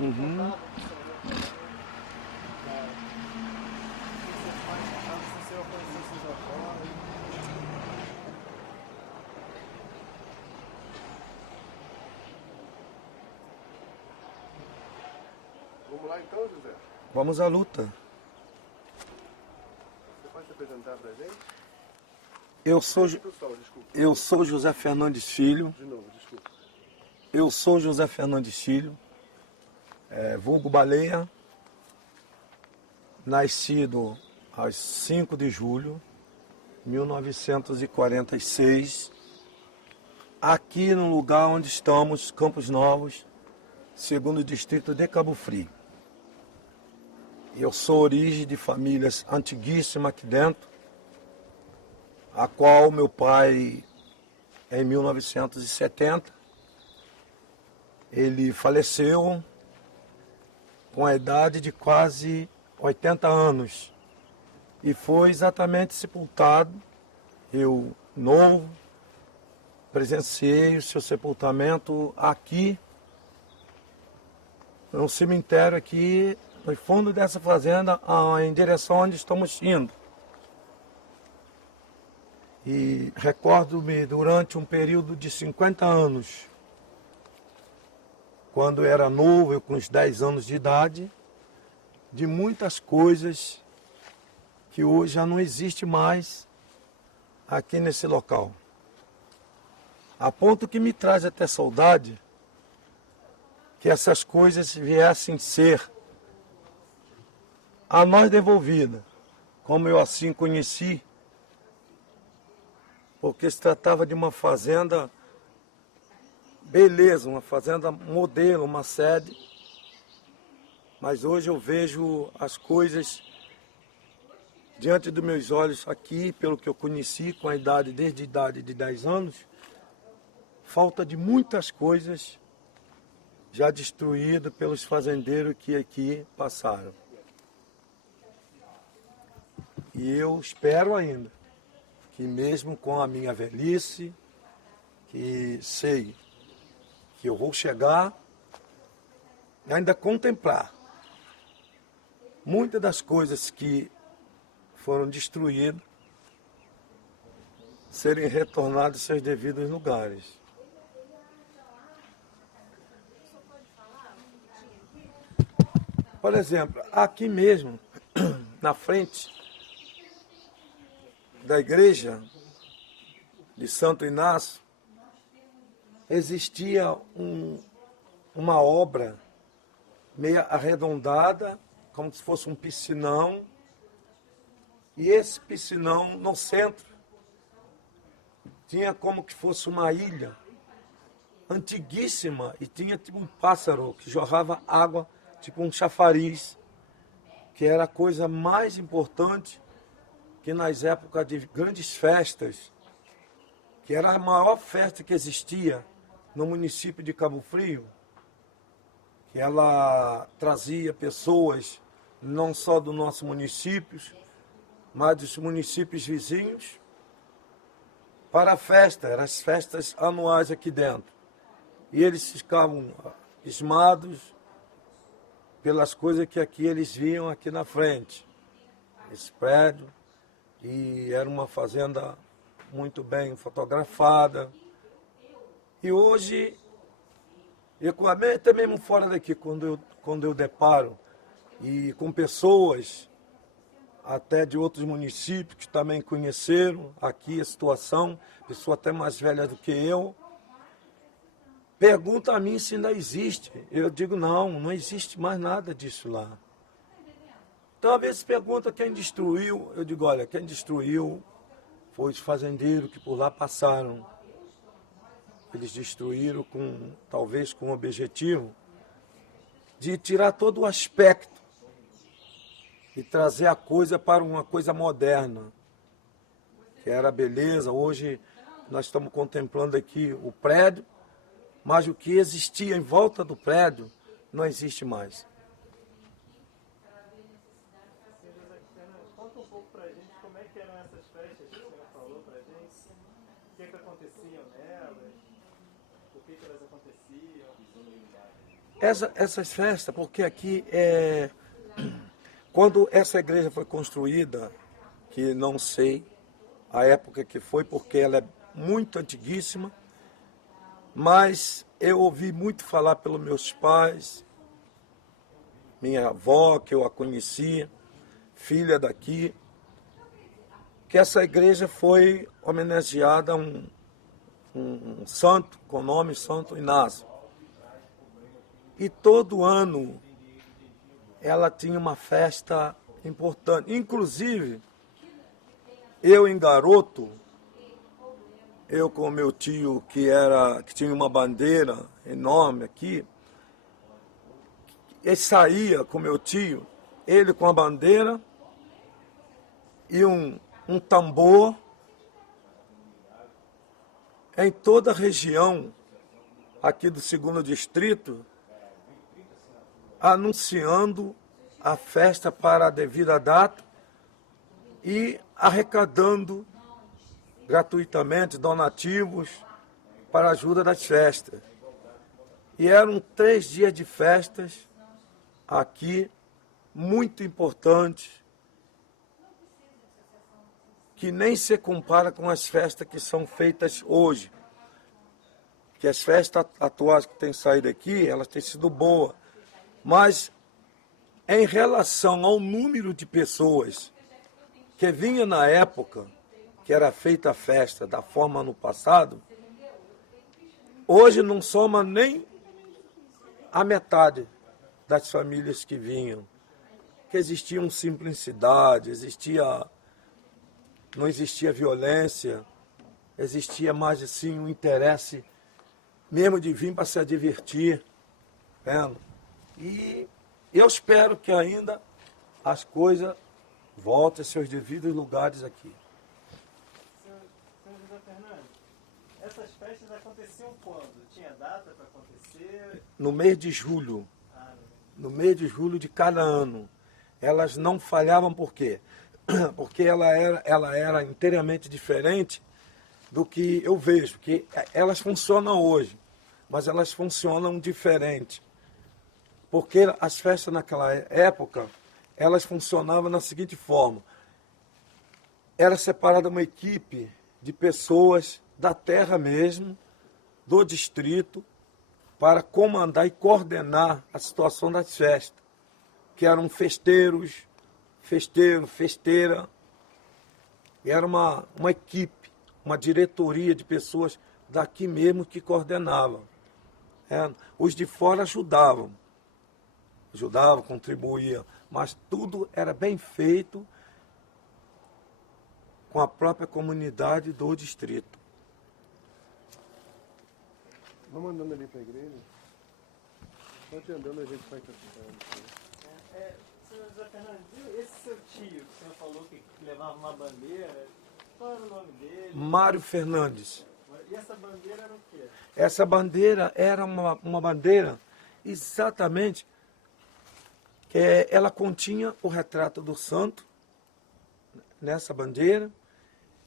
Uhum. Vamos lá então, José? Vamos à luta. Você pode se apresentar pra gente? Eu sou, Pessoal, desculpa. eu sou José Fernandes Filho. De novo, desculpa. Eu sou José Fernandes Filho, vulgo Baleia, nascido às 5 de julho de 1946, aqui no lugar onde estamos, Campos Novos, segundo distrito de Cabo Frio. Eu sou origem de famílias antiguíssimas aqui dentro, a qual meu pai, em 1970, ele faleceu com a idade de quase 80 anos e foi exatamente sepultado. Eu, novo, presenciei o seu sepultamento aqui, no cemitério aqui, no fundo dessa fazenda, em direção onde estamos indo. E recordo-me durante um período de 50 anos, quando era novo, eu com uns 10 anos de idade, de muitas coisas que hoje já não existe mais aqui nesse local. A ponto que me traz até saudade que essas coisas viessem ser a nós devolvidas, como eu assim conheci, porque se tratava de uma fazenda beleza, uma fazenda modelo, uma sede, mas hoje eu vejo as coisas diante dos meus olhos aqui, pelo que eu conheci com a idade, desde a idade de 10 anos, falta de muitas coisas já destruídas pelos fazendeiros que aqui passaram. E eu espero ainda que mesmo com a minha velhice, que sei que eu vou chegar, ainda contemplar muitas das coisas que foram destruídas, serem retornadas em seus devidos lugares. Por exemplo, aqui mesmo, na frente da igreja de Santo Inácio, existia uma obra meio arredondada, como se fosse um piscinão, e esse piscinão no centro tinha como que fosse uma ilha antiguíssima e tinha tipo um pássaro que jorrava água, tipo um chafariz, que era a coisa mais importante que nas épocas de grandes festas, que era a maior festa que existia no município de Cabo Frio, que ela trazia pessoas não só do nosso município, mas dos municípios vizinhos, para a festa, eram as festas anuais aqui dentro. E eles ficavam esmados pelas coisas que aqui eles viam aqui na frente. Esse prédio, e era uma fazenda muito bem fotografada. E hoje, até mesmo fora daqui, quando eu deparo, e com pessoas até de outros municípios que também conheceram aqui a situação, pessoa até mais velha do que eu, pergunta a mim se ainda existe. Eu digo, não existe mais nada disso lá. Então, às vezes pergunta quem destruiu. Eu digo, olha, quem destruiu foi os fazendeiros que por lá passaram. Eles destruíram talvez com o objetivo de tirar todo o aspecto e trazer a coisa para uma coisa moderna, que era a beleza. Hoje nós estamos contemplando aqui o prédio, mas o que existia em volta do prédio não existe mais. Conta um pouco pra gente como é que eram essas festas que o senhor falou pra gente, o que aconteciam nelas, por que elas aconteciam. Essas festas, porque aqui quando essa igreja foi construída, que não sei a época que foi, porque ela é muito antiguíssima, mas eu ouvi muito falar pelos meus pais, minha avó, que eu a conhecia, filha daqui, que essa igreja foi homenageada a um santo, com o nome Santo Inácio. E todo ano ela tinha uma festa importante. Inclusive, eu em garoto, eu com meu tio que tinha uma bandeira enorme aqui, ele saía com meu tio, ele com a bandeira e um tambor em toda a região aqui do 2º distrito, anunciando a festa para a devida data e arrecadando gratuitamente donativos para a ajuda das festas. E eram 3 dias de festas aqui, muito importantes, que nem se compara com as festas que são feitas hoje. Que as festas atuais que têm saído aqui, elas têm sido boas. Mas, em relação ao número de pessoas que vinha na época que era feita a festa da forma no passado, hoje não soma nem a metade das famílias que vinham. Que existia uma simplicidade, não existia violência, existia mais assim um interesse mesmo de vir para se divertir. Vendo? E eu espero que ainda as coisas voltem aos seus devidos lugares aqui. Senhor José Fernandes, essas festas aconteciam quando? Tinha data para acontecer? No mês de julho. No mês de julho de cada ano. Elas não falhavam por quê? Porque ela era inteiramente diferente do que eu vejo. Que elas funcionam hoje, mas elas funcionam diferente. Porque as festas naquela época, elas funcionavam da seguinte forma. Era separada uma equipe de pessoas da terra mesmo, do distrito, para comandar e coordenar a situação das festas. Que eram festeiros, festeira. E era uma equipe, uma diretoria de pessoas daqui mesmo que coordenavam. Os de fora ajudavam, contribuíam, mas tudo era bem feito com a própria comunidade do distrito. Vamos andando ali para a igreja? Pode ir andando, a gente vai caminhando. Senhor José Fernandes, esse seu tio que o senhor falou que levava uma bandeira, qual era o nome dele? Mário Fernandes. E essa bandeira era o quê? Essa bandeira era uma bandeira exatamente que ela continha o retrato do santo nessa bandeira,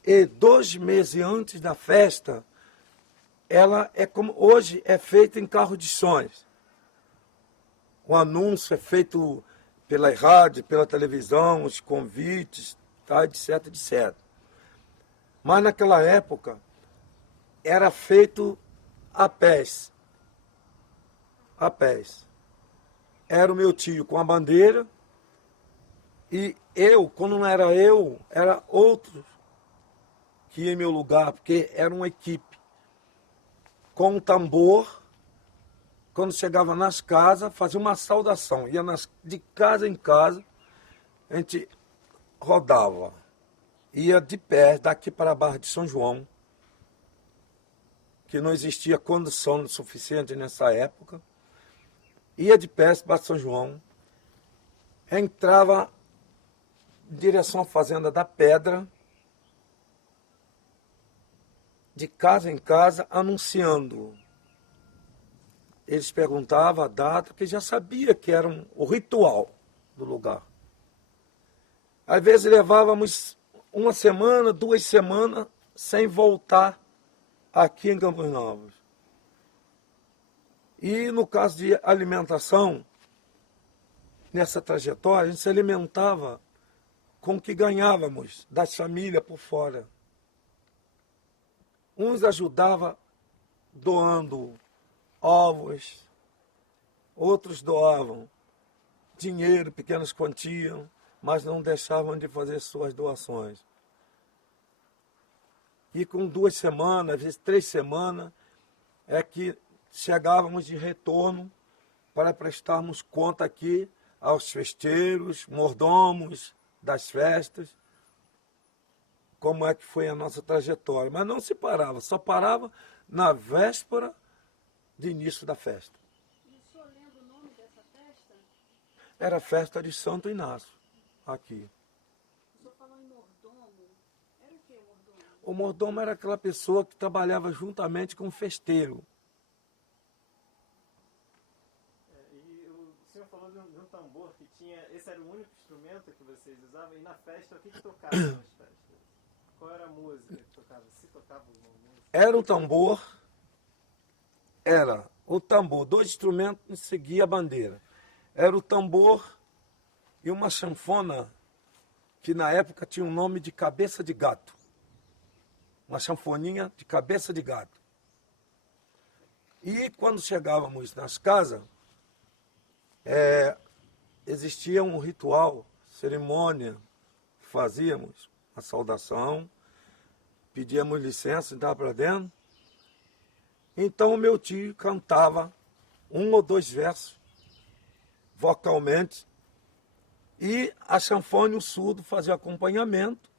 e 2 meses antes da festa, ela é como hoje é feita em carro de sons. O anúncio é feito pela rádio, pela televisão, os convites, tá, etc, etc. Mas naquela época era feito a pés. A pés. Era o meu tio com a bandeira e eu, quando não era eu, era outro que ia em meu lugar, porque era uma equipe com um tambor. Quando chegava nas casas, fazia uma saudação. Ia de casa em casa, a gente rodava. Ia de pé, daqui para a Barra de São João, que não existia condição suficiente nessa época. Ia de pé para São João, entrava em direção à Fazenda da Pedra, de casa em casa, anunciando. Eles perguntavam a data, porque já sabia que era o ritual do lugar. Às vezes levávamos 1 semana, 2 semanas, sem voltar aqui em Campos Novos. E no caso de alimentação, nessa trajetória, a gente se alimentava com o que ganhávamos das famílias por fora. Uns ajudavam doando ovos, outros doavam dinheiro, pequenas quantias, mas não deixavam de fazer suas doações. E com 2 semanas, às vezes 3 semanas, é que chegávamos de retorno para prestarmos conta aqui aos festeiros, mordomos das festas, como é que foi a nossa trajetória. Mas não se parava, só parava na véspera de início da festa. E o senhor lembra o nome dessa festa? Era a festa de Santo Inácio, aqui. O senhor falou em mordomo. Era o que o mordomo? O mordomo era aquela pessoa que trabalhava juntamente com o festeiro. E o senhor falou de um tambor que tinha. Esse era o único instrumento que vocês usavam. E na festa, o que tocava nas festas? Qual era a música que tocava? Se tocava alguma música? Era o tambor, 2 instrumentos seguia a bandeira. Era o tambor e uma sanfona que na época tinha um nome de cabeça de gato. Uma sanfoninha de cabeça de gato. E quando chegávamos nas casas, existia um ritual, cerimônia que fazíamos, a saudação, pedíamos licença, entrava para dentro. Então o meu tio cantava 1 ou 2 versos, vocalmente, e a sanfona e o surdo faziam acompanhamento,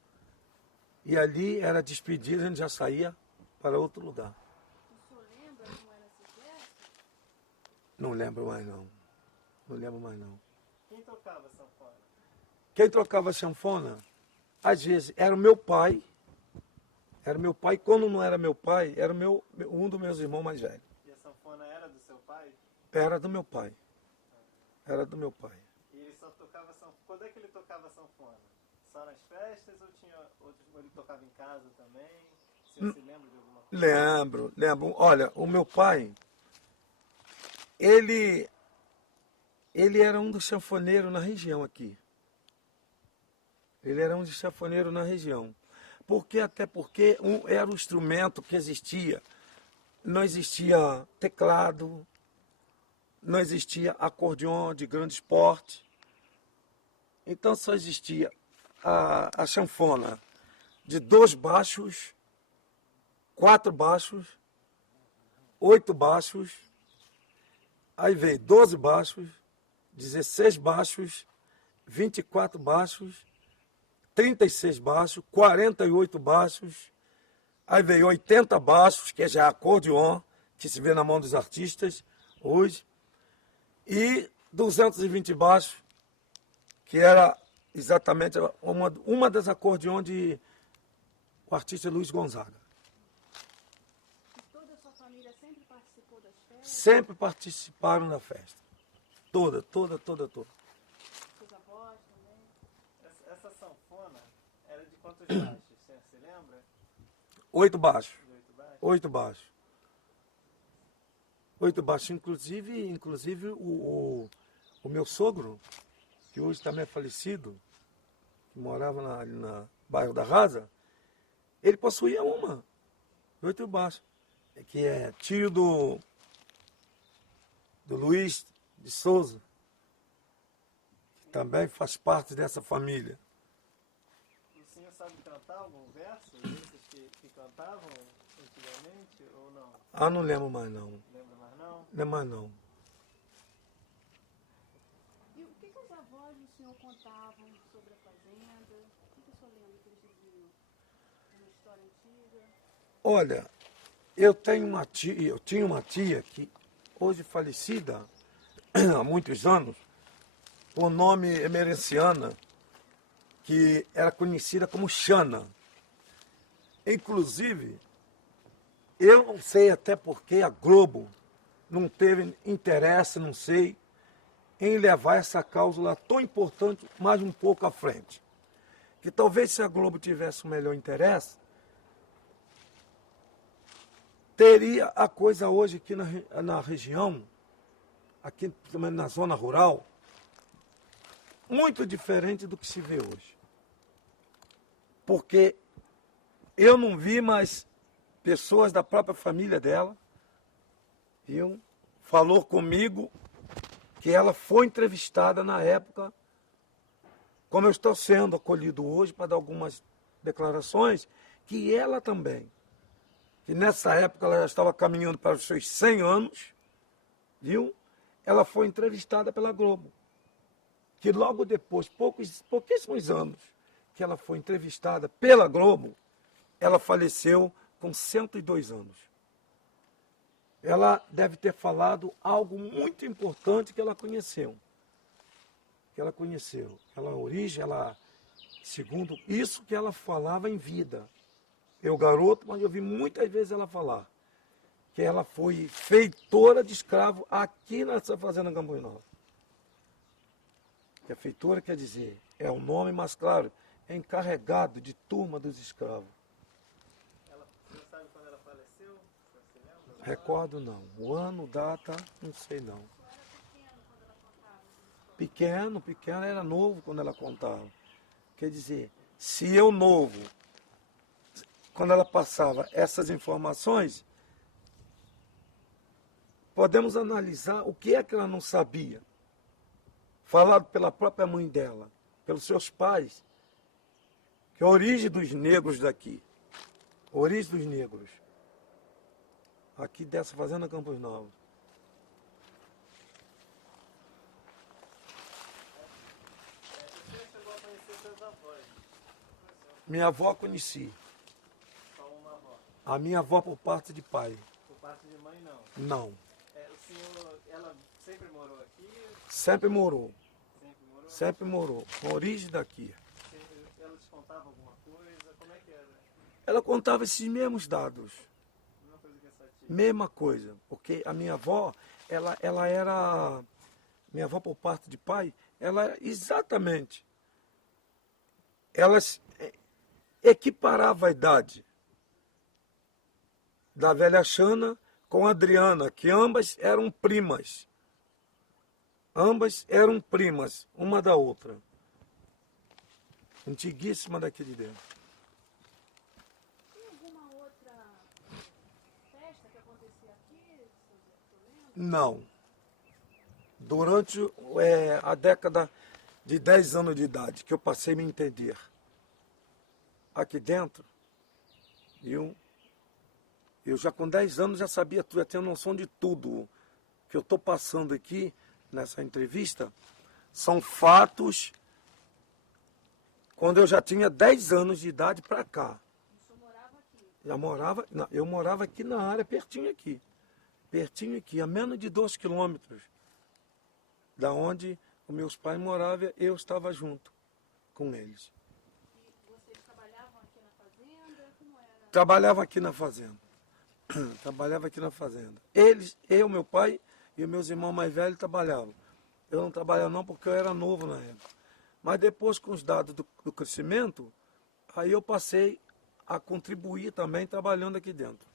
e ali era despedida, a gente já saía para outro lugar. O senhor lembra como era esse gesto? Não lembro mais não, não lembro mais não. Quem tocava sanfona? Quem trocava sanfona, às vezes, era o meu pai. Era meu pai. Quando não era meu pai, era um dos meus irmãos mais velhos. E a sanfona era do seu pai? Era do meu pai. Era do meu pai. E ele só tocava sanfona. Quando é que ele tocava sanfona? Só nas festas ou tinha outros? Ele tocava em casa também? Se você lembra de alguma coisa? Lembro. Olha, o meu pai, ele era um dos sanfoneiros na região aqui. Ele era um dos sanfoneiros na região. Até porque era o instrumento que existia. Não existia teclado, não existia acordeon de grande porte. Então só existia a sanfona de 2 baixos, 4 baixos, 8 baixos, aí veio 12 baixos, 16 baixos, 24 baixos, 36 baixos, 48 baixos, aí veio 80 baixos, que é já acordeon, que se vê na mão dos artistas hoje, e 220 baixos, que era exatamente uma das acordeões de o artista Luiz Gonzaga. E toda a sua família sempre participou das festas? Sempre participaram da festa. Toda. Seus avós também? Essa sanfona era de quantos baixos? Você lembra? 8 baixos. De 8 baixos? 8 baixos. 8 baixos. Inclusive o meu sogro, que hoje também é falecido, que morava ali na bairro da Rasa, ele possuía uma, 8 baixos, que é tio do Luiz de Souza, que também faz parte dessa família. O senhor sabe cantar algum verso desses que cantavam antigamente ou não? Ah, não lembro mais não. Lembra mais não? Não é mais não. E o que os avós do senhor contavam sobre a fazenda? O que o senhor lembra que eles diziam? Uma história antiga? Olha, eu tinha uma tia que hoje falecida há muitos anos, por nome emerenciana, que era conhecida como Xana. Inclusive, eu não sei até porque a Globo não teve interesse, não sei, em levar essa cláusula tão importante mais um pouco à frente. Que talvez se a Globo tivesse um melhor interesse, teria a coisa hoje aqui na região, aqui principalmente na zona rural, muito diferente do que se vê hoje. Porque eu não vi mais pessoas da própria família dela, viu? Falou comigo que ela foi entrevistada na época, como eu estou sendo acolhido hoje para dar algumas declarações, que ela também, que nessa época ela já estava caminhando para os seus 100 anos, viu? Ela foi entrevistada pela Globo. Que logo depois, pouquíssimos anos, que ela foi entrevistada pela Globo, ela faleceu com 102 anos. Ela deve ter falado algo muito importante que ela conheceu. Ela, a origem, segundo isso que ela falava em vida. Eu, garoto, mas eu vi muitas vezes ela falar que ela foi feitora de escravo aqui nessa fazenda Campo Nova. Que a feitora quer dizer, é o nome, mas claro, é encarregado de turma dos escravos. Você sabe quando ela faleceu? Você se lembra? Recordo não. O ano, data, não sei não. Pequeno, era novo quando ela contava. Quer dizer, se eu novo, quando ela passava essas informações, podemos analisar o que é que ela não sabia. Falado pela própria mãe dela, pelos seus pais, que é a origem dos negros daqui, a origem dos negros, aqui dessa fazenda Campos Novos. Você chegou a conhecer seus avós? Minha avó conheci. Só uma avó. A minha avó por parte de pai, Por parte de mãe, não. não. O senhor, ela sempre morou aqui? Sempre morou, Sempre morou? sempre morou. A origem daqui. Ela te contava alguma coisa? Como é que era? Ela contava esses mesmos dados. Uma coisa que é sua tia. Mesma coisa, porque a minha avó, ela era, minha avó por parte de pai, ela era exatamente, ela equiparava a idade da velha Xana com a Adriana, que ambas eram primas. Ambas eram primas, uma da outra. Antiguíssima daqui de dentro. Tem alguma outra festa que acontecia aqui, seu Zé, que eu lembro? Não. Durante a década de 10 anos de idade, que eu passei a me entender. Aqui dentro, eu já com 10 anos já sabia tudo, já tinha noção de tudo. Que eu estou passando aqui, nessa entrevista, são fatos quando eu já tinha 10 anos de idade para cá. O senhor morava aqui? Já morava, não, eu morava aqui na área, pertinho aqui, a menos de 2 quilômetros da onde os meus pais moravam, eu estava junto com eles. E vocês trabalhavam aqui na fazenda? Como era? Trabalhava aqui na fazenda. Trabalhava aqui na fazenda. Eles, eu, meu pai e os meus irmãos mais velhos trabalhavam. Eu não trabalhava não porque eu era novo na época. Mas depois, com os dados do crescimento, aí eu passei a contribuir também trabalhando aqui dentro.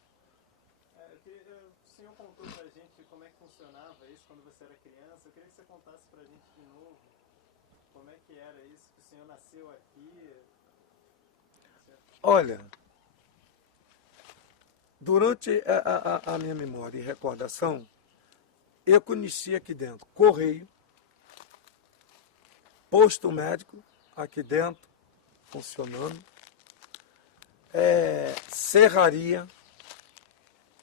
O senhor contou pra gente como é que funcionava isso quando você era criança. Eu queria que você contasse pra gente de novo como é que era isso, que o senhor nasceu aqui. Olha, durante a minha memória e recordação, eu conheci aqui dentro correio, posto médico aqui dentro, funcionando, serraria,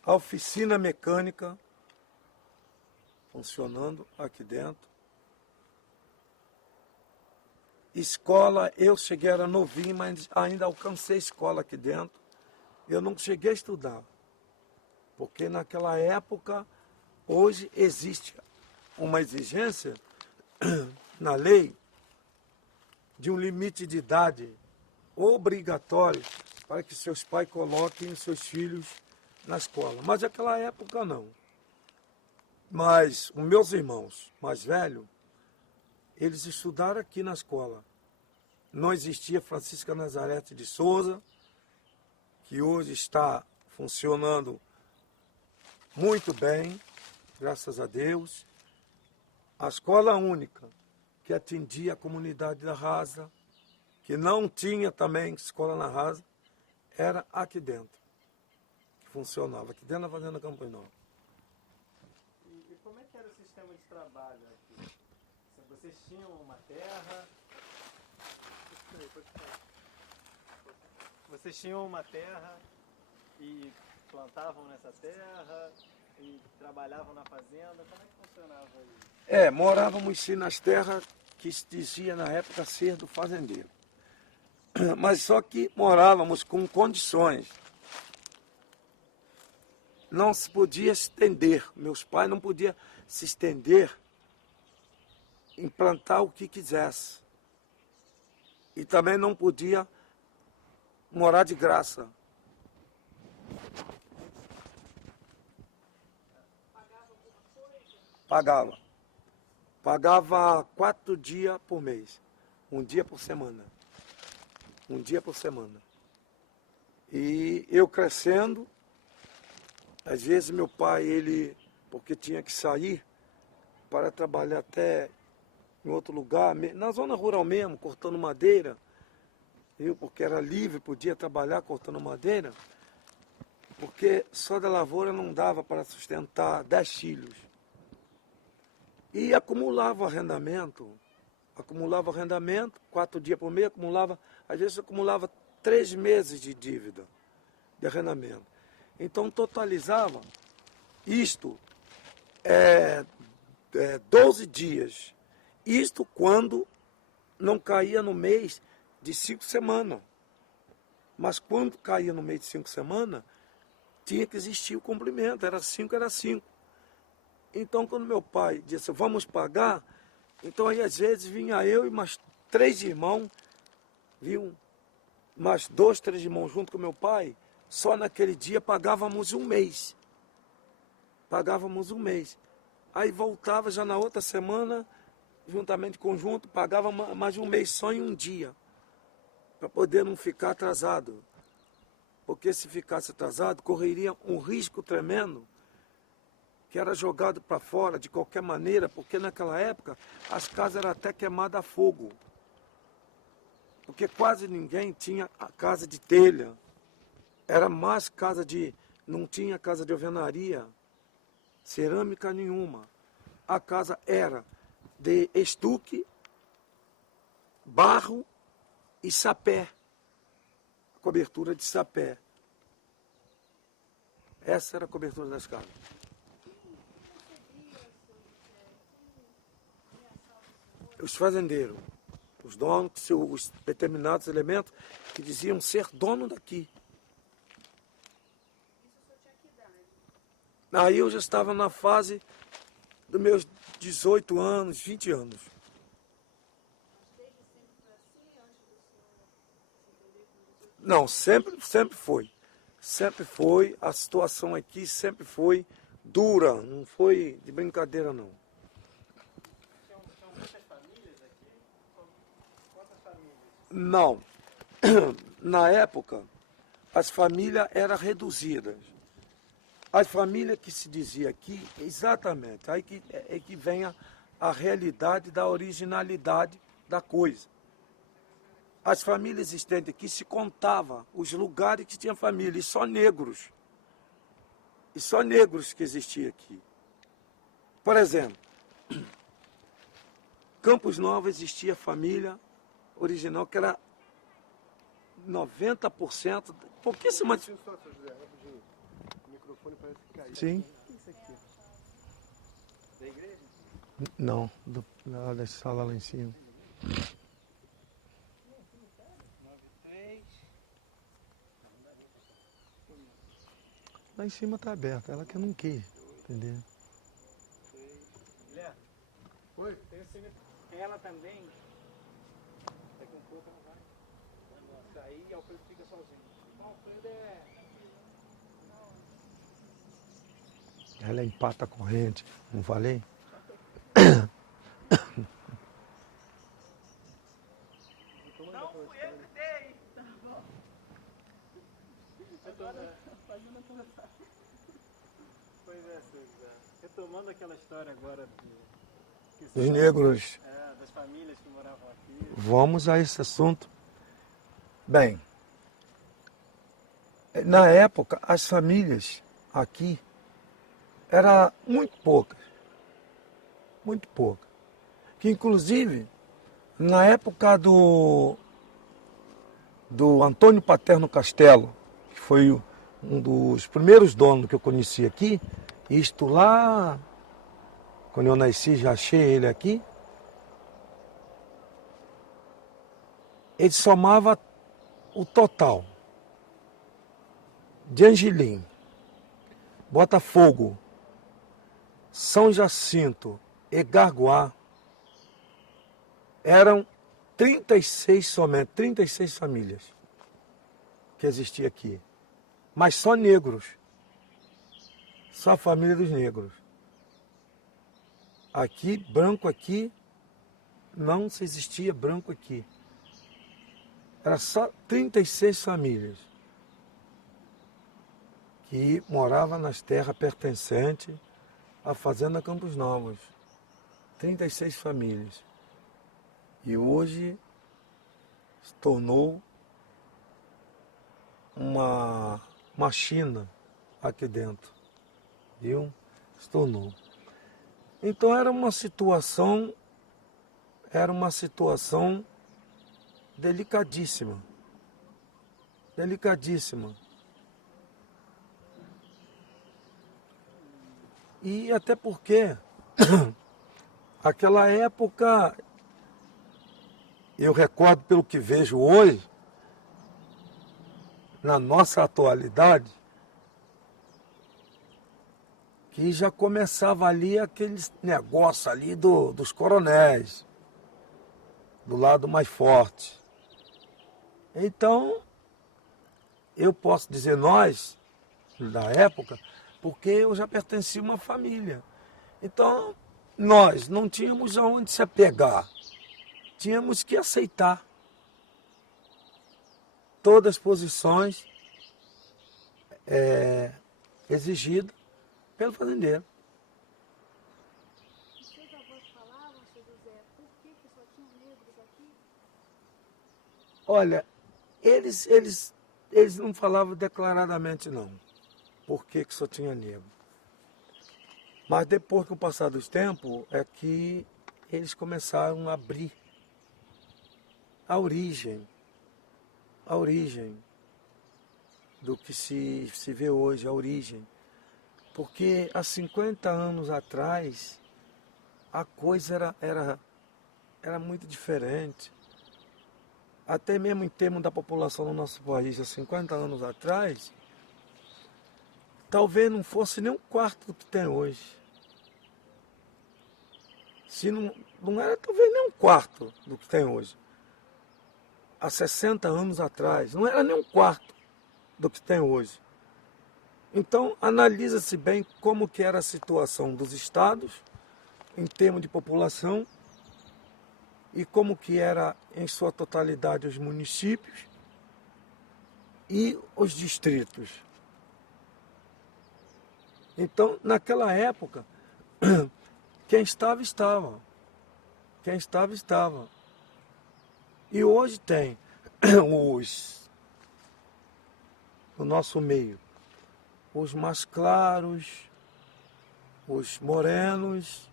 oficina mecânica, funcionando aqui dentro. Escola, eu cheguei, era novinho, mas ainda alcancei escola aqui dentro. Eu não cheguei a estudar, porque naquela época, hoje existe uma exigência na lei de um limite de idade obrigatório para que seus pais coloquem seus filhos na escola. Mas naquela época não. Mas os meus irmãos mais velhos, eles estudaram aqui na escola. Não existia Francisca Nazarete de Souza, que hoje está funcionando muito bem, graças a Deus. A escola única que atendia a comunidade da Rasa, que não tinha também escola na Rasa, era aqui dentro, que funcionava, aqui dentro da Fazenda Campo Nova. E como é que era o sistema de trabalho aqui? Vocês tinham uma terra? Vocês tinham uma terra e plantavam nessa terra e trabalhavam na fazenda? Como é que funcionava isso? Morávamos sim nas terras que se dizia na época ser do fazendeiro. Mas só que morávamos com condições. Não se podia estender, meus pais não podiam se estender em plantar o que quisesse. E também não podia morar de graça. Pagava. Pagava 4 dias por mês. 1 dia por semana. 1 dia por semana. E eu crescendo, às vezes meu pai, ele, porque tinha que sair para trabalhar até em outro lugar, na zona rural mesmo, cortando madeira, eu, porque era livre, podia trabalhar cortando madeira, porque só da lavoura não dava para sustentar 10 filhos. E acumulava arrendamento, 4 dias por mês, às vezes acumulava 3 meses de dívida de arrendamento. Então totalizava isto 12 dias. Isto quando não caía no mês de 5 semanas. Mas quando caía no mês de 5 semanas, tinha que existir o cumprimento, era 5, era 5. Então, quando meu pai disse, vamos pagar, então aí às vezes vinha eu e mais 3 irmãos, mais 2, 3 irmãos junto com meu pai, só naquele dia pagávamos 1 mês. Pagávamos 1 mês. Aí voltava já na outra semana, juntamente conjunto, pagava mais 1 mês só em 1 dia, para poder não ficar atrasado. Porque se ficasse atrasado, correria um risco tremendo, que era jogado para fora de qualquer maneira, porque naquela época as casas eram até queimadas a fogo. Porque quase ninguém tinha a casa de telha. Era mais casa não tinha casa de alvenaria, cerâmica nenhuma. A casa era de estuque, barro e sapé. Cobertura de sapé. Essa era a cobertura das casas. Os fazendeiros, os donos, os determinados elementos que diziam ser dono daqui. Aí eu já estava na fase dos meus 18 anos, 20 anos. Não, sempre foi. Sempre foi. A situação aqui sempre foi dura, não foi de brincadeira não. Tinham muitas famílias aqui? Quantas famílias? Não. Na época, as famílias eram reduzidas. As famílias que se dizia aqui, exatamente, aí que vem a realidade da originalidade da coisa. As famílias existentes aqui se contava os lugares que tinha família, e só negros. E só negros que existia aqui. Por exemplo, Campos Novos existia família original que era 90%, pouquíssima. Só, José, rapidinho. O microfone parece que caiu. Sim. O que é isso aqui? Da igreja? Não, da sala lá em cima. 93. Lá em cima está aberto, ela que não quer, entendeu? Guilherme, Oi? tem o cemitério. Ela também. Daqui um pouco ela vai sair e Alfredo fica sozinho. O Alfredo Ela empata a corrente, não falei? Não fui eu que dei! Agora, fazendo a tua Pois é, César. Retomando aquela história agora Dos negros. das famílias que moravam aqui. Vamos a esse assunto. Bem, na época, as famílias aqui eram muito poucas. Muito poucas. Que, inclusive, na época do Antônio Paterno Castelo, que foi um dos primeiros donos que eu conheci aqui, isto lá, quando eu nasci, já achei ele aqui, ele somava o total de Angelim, Botafogo, São Jacinto e Garguá, eram 36 somente, 36 famílias que existia aqui. Mas só negros. Só a família dos negros. Aqui, branco aqui, não se existia branco aqui. Era só 36 famílias que moravam nas terras pertencentes à Fazenda Campos Novos. 36 famílias. E hoje se tornou uma China aqui dentro. Viu? Se tornou. Então era uma situação delicadíssima. Delicadíssima. E até porque aquela época, eu recordo pelo que vejo hoje, na nossa atualidade, que já começava ali aqueles negócios ali dos coronéis, do lado mais forte. Então, eu posso dizer nós, da época, porque eu já pertencia a uma família. Então, nós não tínhamos aonde se apegar. Tínhamos que aceitar todas as posições exigidas pelo fazendeiro. Os seus avós falavam, seu José, por que só tinham negros aqui? Olha, eles não falavam declaradamente não, por que só tinha negro. Mas depois, com o passar dos tempos, é que eles começaram a abrir a origem do que se vê hoje, a origem. Porque há 50 anos atrás, a coisa era muito diferente. Até mesmo em termos da população do nosso país, há 50 anos atrás, talvez não fosse nem um quarto do que tem hoje. Se não era talvez nem um quarto do que tem hoje. Há 60 anos atrás, não era nem um quarto do que tem hoje. Então, analisa-se bem como que era a situação dos estados, em termos de população, e como que era, em sua totalidade, os municípios e os distritos. Então, naquela época, quem estava, estava. Quem estava, estava. E hoje tem no nosso meio, os mais claros, os morenos,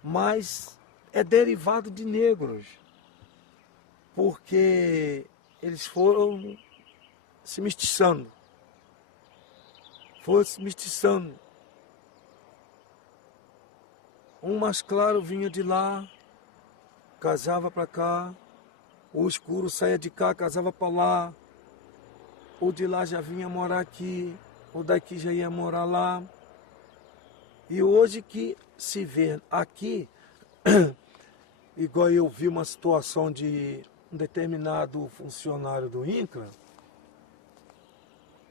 mas é derivado de negros, porque eles foram se mestiçando. Um mais claro vinha de lá, casava para cá, o escuro saía de cá, casava para lá, o de lá já vinha morar aqui, o daqui já ia morar lá. E hoje que se vê aqui, igual eu vi uma situação de um determinado funcionário do INCRA,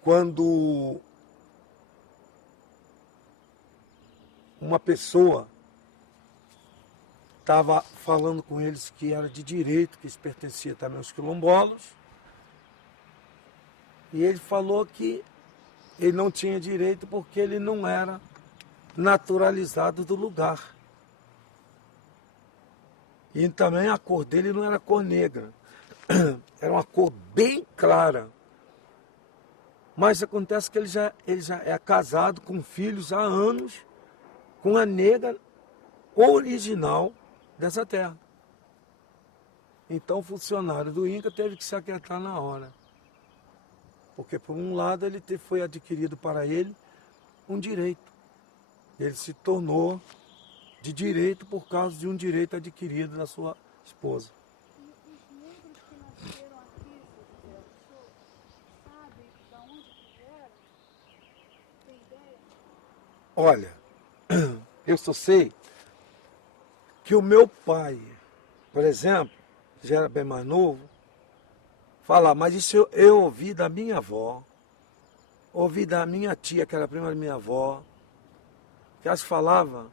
quando uma pessoa estava falando com eles que era de direito, que eles pertenciam também aos quilombolas, e ele falou que ele não tinha direito porque ele não era naturalizado do lugar. E também a cor dele não era cor negra, era uma cor bem clara. Mas acontece que ele já é casado com filhos há anos com a negra original dessa terra. Então o funcionário do INCRA teve que se aquietar na hora. Porque por um lado foi adquirido para ele um direito. Ele se tornou de direito por causa de um direito adquirido da sua esposa. E os negros que nasceram aqui, seu José, o senhor sabe de onde que vieram? Tem ideia? Olha, eu só sei que o meu pai, por exemplo, já era bem mais novo, falar, mas isso eu ouvi da minha avó, ouvi da minha tia, que era prima da minha avó, que elas falavam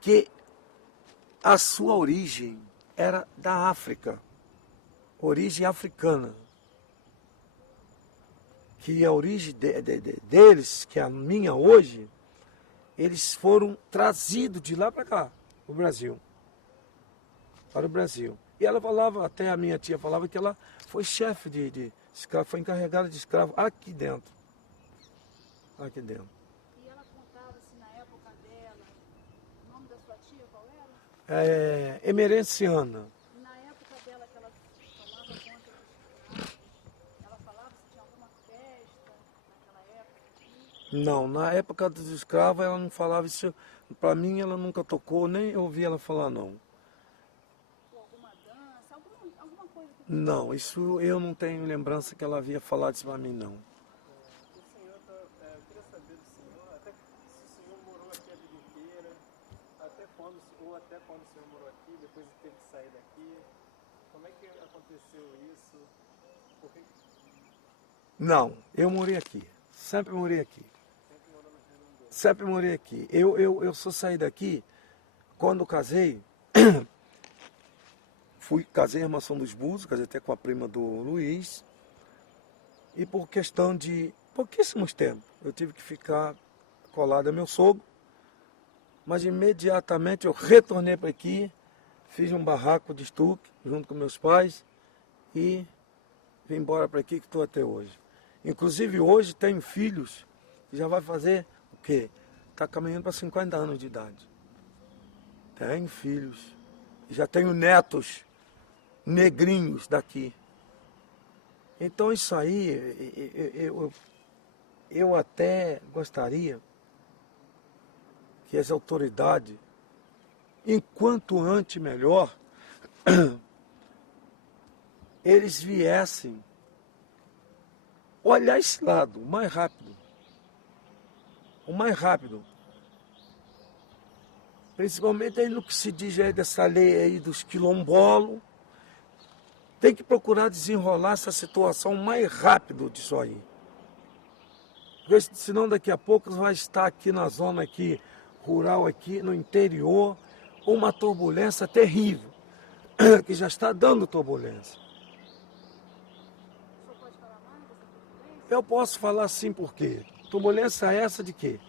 que a sua origem era da África, origem africana. Que a origem deles, que é a minha hoje, eles foram trazidos de lá para cá, para o Brasil. Para o Brasil. E ela falava, até a minha tia falava que ela foi chefe de escravo, foi encarregada de escravo aqui dentro. Aqui dentro. E ela contava-se na época dela, o nome da sua tia qual era? Emerenciana. Na época dela que ela tomava conta dos escravos, ela falava se tinha alguma festa naquela época. Não, na época dos escravos ela não falava isso. Para mim ela nunca tocou, nem ouvi ela falar não. Ou alguma dança, alguma coisa que... Não, isso eu não tenho lembrança que ela havia falado isso para mim não. O senhor, eu queria saber do senhor, até se o senhor morou aqui a vida inteira, até quando o senhor morou aqui, depois teve que sair daqui, como é que aconteceu isso? Por que Não, eu morei aqui, sempre morei aqui. sempre morou no Rio Grande do Sul? Sempre morei aqui. Eu só saí daqui quando casei. Casei em Armação dos Búzios, casei até com a prima do Luiz. E por questão de pouquíssimos tempos, eu tive que ficar colado a meu sogro. Mas imediatamente eu retornei para aqui, fiz um barraco de estuque junto com meus pais e vim embora para aqui que estou até hoje. Inclusive hoje tenho filhos que já vai fazer o quê? Está caminhando para 50 anos de idade. Tenho filhos. Já tenho netos negrinhos daqui. Então isso aí, eu até gostaria que as autoridades, enquanto antes melhor, eles viessem olhar esse lado o mais rápido. O mais rápido. Principalmente aí no que se diz aí dessa lei aí dos quilombolos. Tem que procurar desenrolar essa situação o mais rápido disso aí. Porque senão daqui a pouco vai estar aqui na zona aqui, rural aqui, no interior, uma turbulência terrível, que já está dando turbulência. O senhor pode falar mais dessa turbulência? Eu posso falar sim por quê? Turbulência essa de quê?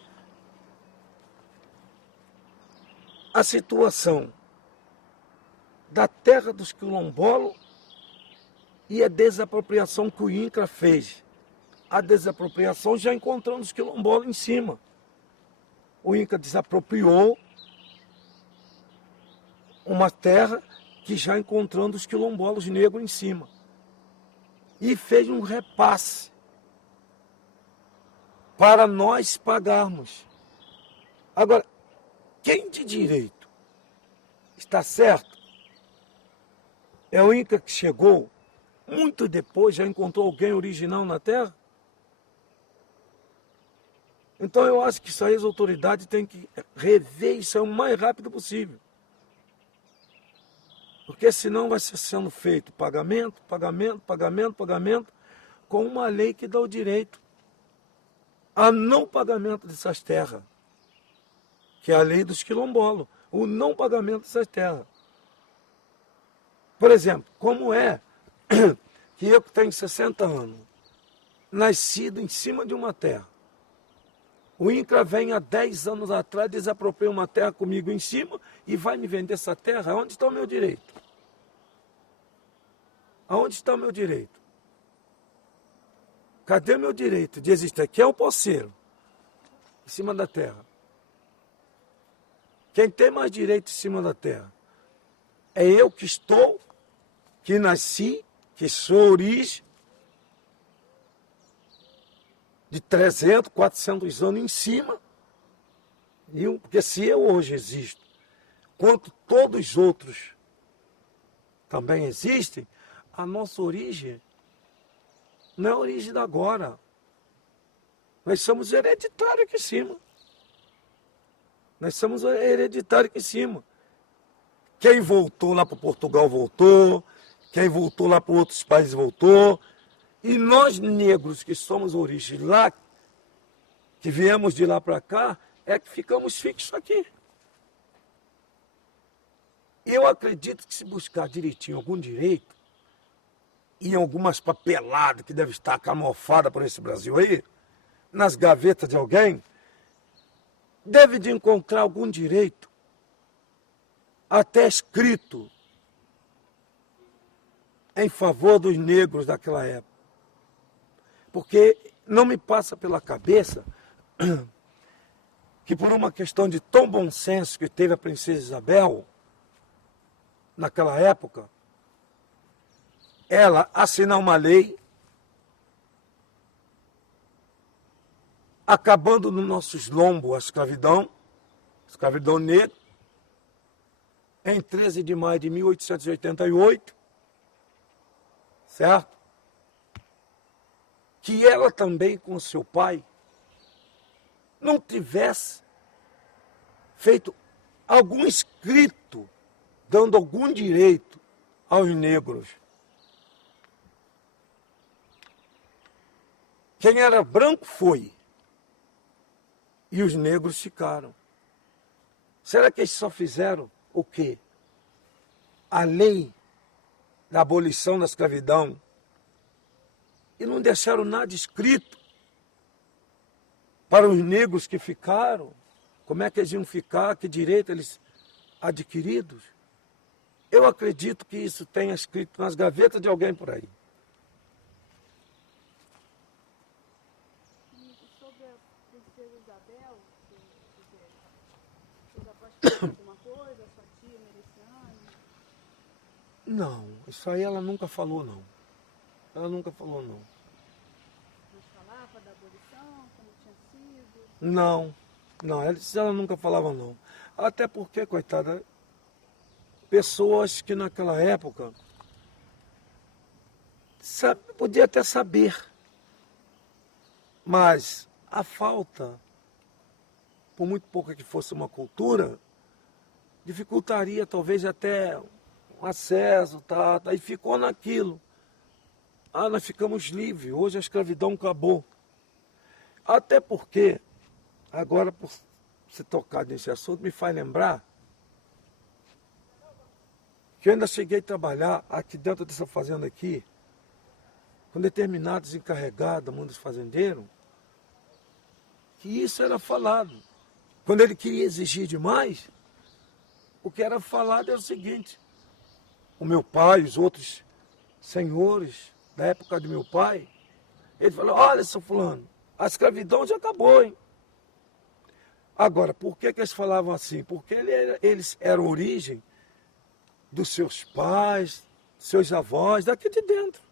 A situação da terra dos quilombolos e a desapropriação que o INCRA fez. A desapropriação já encontrando os quilombolos em cima. O INCRA desapropriou uma terra que já encontrando os quilombolos negros em cima. E fez um repasse para nós pagarmos. Agora, quem de direito está certo é o INCRA que chegou muito depois, já encontrou alguém original na terra? Então eu acho que isso aí as autoridades têm que rever isso aí o mais rápido possível. Porque senão vai ser sendo feito pagamento, com uma lei que dá o direito a não pagamento dessas terras. Que é a lei dos quilombolos, o não pagamento dessas terras. Por exemplo, como é que eu que tenho 60 anos, nascido em cima de uma terra, O INCRA vem há 10 anos atrás, desapropriou uma terra comigo em cima e vai me vender essa terra. Onde está o meu direito? Aonde está o meu direito? Cadê o meu direito de existir? Aqui é o poceiro, em cima da terra. Quem tem mais direito em cima da terra? É eu que estou, que nasci, que sou origem de 300, 400 anos em cima. Porque se eu hoje existo, quanto todos os outros também existem, a nossa origem não é a origem da agora. Nós somos hereditários aqui em cima. Nós somos hereditários aqui em cima. Quem voltou lá para Portugal voltou, quem voltou lá para outros países voltou. E nós negros que somos origem lá, que viemos de lá para cá, é que ficamos fixos aqui. Eu acredito que se buscar direitinho algum direito, e em algumas papeladas que deve estar camuflada por esse Brasil aí, nas gavetas de alguém, deve de encontrar algum direito, até escrito, em favor dos negros daquela época. Porque não me passa pela cabeça que por uma questão de tão bom senso que teve a princesa Isabel, naquela época, ela assinar uma lei acabando nos nossos lombos a escravidão negra, em 13 de maio de 1888, certo? Que ela também, com seu pai, não tivesse feito algum escrito dando algum direito aos negros. Quem era branco foi, e os negros ficaram. Será que eles só fizeram o quê? A lei da abolição da escravidão, e não deixaram nada escrito para os negros que ficaram? Como é que eles iam ficar? Que direito eles adquiridos? Eu acredito que isso tenha escrito nas gavetas de alguém por aí. E sobre a princesa Isabel, você já pode falar alguma coisa, sua tia Meliciane? Não, isso aí ela nunca falou, não. Ela nunca falou, não. Mas falava da abolição, como tinha sido? Não, ela nunca falava, não. Até porque, coitada, pessoas que naquela época podia até saber, mas a falta, por muito pouca que fosse uma cultura, dificultaria talvez até o acesso, tá? Aí ficou naquilo. Ah, nós ficamos livres, hoje a escravidão acabou. Até porque, agora por se tocar nesse assunto, me faz lembrar que eu ainda cheguei a trabalhar aqui dentro dessa fazenda aqui, com determinados encarregados, muitos fazendeiros, que isso era falado. Quando ele queria exigir demais, o que era falado era o seguinte: o meu pai, os outros senhores da época de meu pai, ele falou: olha, seu fulano, a escravidão já acabou, hein? Agora, por que eles falavam assim? Porque eles eram origem dos seus pais, seus avós, daqui de dentro.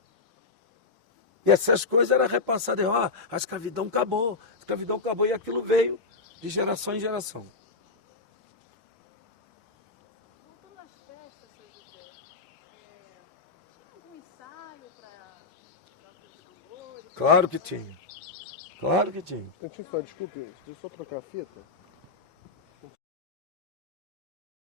E essas coisas eram repassadas. A escravidão acabou, e aquilo veio de geração em geração. Voltando às festas, seu José, tinha algum ensaio para os tambores? Claro que tinha. Claro que tinha. Antes só, desculpe, deixa eu só trocar a fita.